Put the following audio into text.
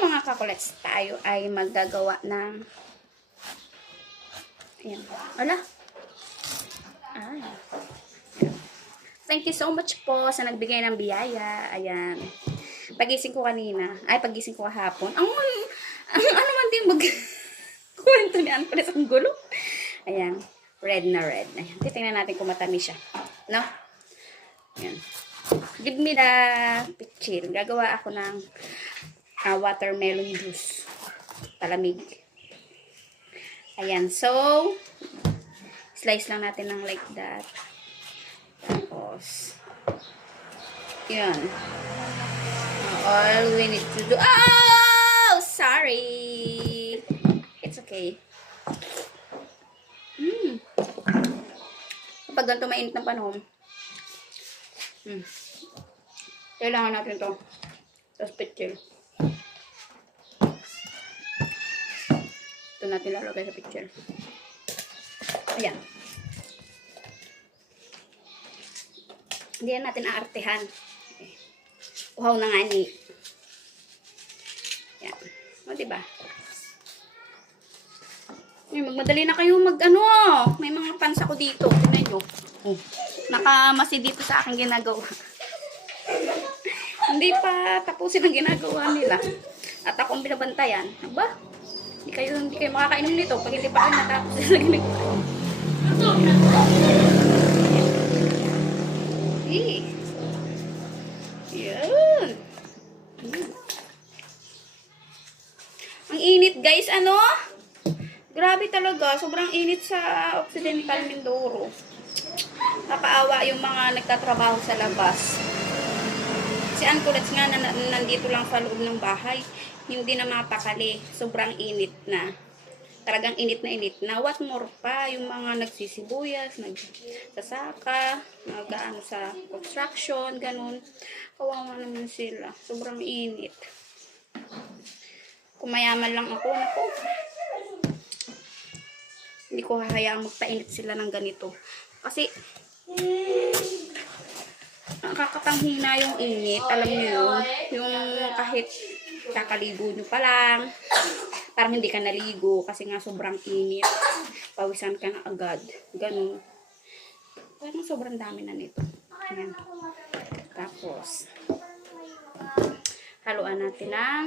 mga kakulets, tayo ay maggagawa ng ayan. Ala. Ay. Thank you so much po sa nagbigay ng biyaya. Ayan. Pagising ko kanina. Ay, pagising ko kahapon. Ano man din kwento ni Antoinette, ang gulo. Ayan. Red na red. Ayan. Titingnan natin kung matamis siya. No? Ayan. Give me the picture. Gagawa ako ng watermelon juice. Palamig. Ayan. So, slice lang natin ng like that. Tapos, yun. All we need to do. Oh! Sorry! It's okay. Kapag ganito mainit ng panahon, kailangan natin ito. Tapos picture. Ito natin lalagay sa picture. Ayan. Hindi na natin aartehan. Okay. Uhaw na nga ni. Ayan. O, diba? Magmadali na kayo may mga fans ako dito. Tignan nyo. Nakamasi dito sa aking ginagawa. Hindi pa tapusin ang ginagawa nila. At akong binabantayan. Aba? Hindi kayo makakainom nito pag hindi pa kayo natapos sa ginagawa. Yan. Ang init guys, ano? Grabe talaga, sobrang init sa Occidental Mindoro. Nakakaawa yung mga nagtatrabaho sa labas. Si Antoinette nga nandito lang sa loob ng bahay, hindi na mapakali. Sobrang init na. Talagang init na. What more pa, yung mga nagsisibuyas, nagsasaka, nag-ano sa construction, ganun. Kawawa naman sila. Sobrang init. Kung mayaman lang ako, naku. Hindi ko hahayaang magpainit sila ng ganito. Kasi, nakakatanghina yung init. Alam niyo yun. Yung kahit kakaligo nyo pa lang, parang hindi ka naligo kasi nga sobrang init. Pawisan ka na agad. Ganun. Parang sobrang dami na nito. Ayan. Tapos, haluan natin ng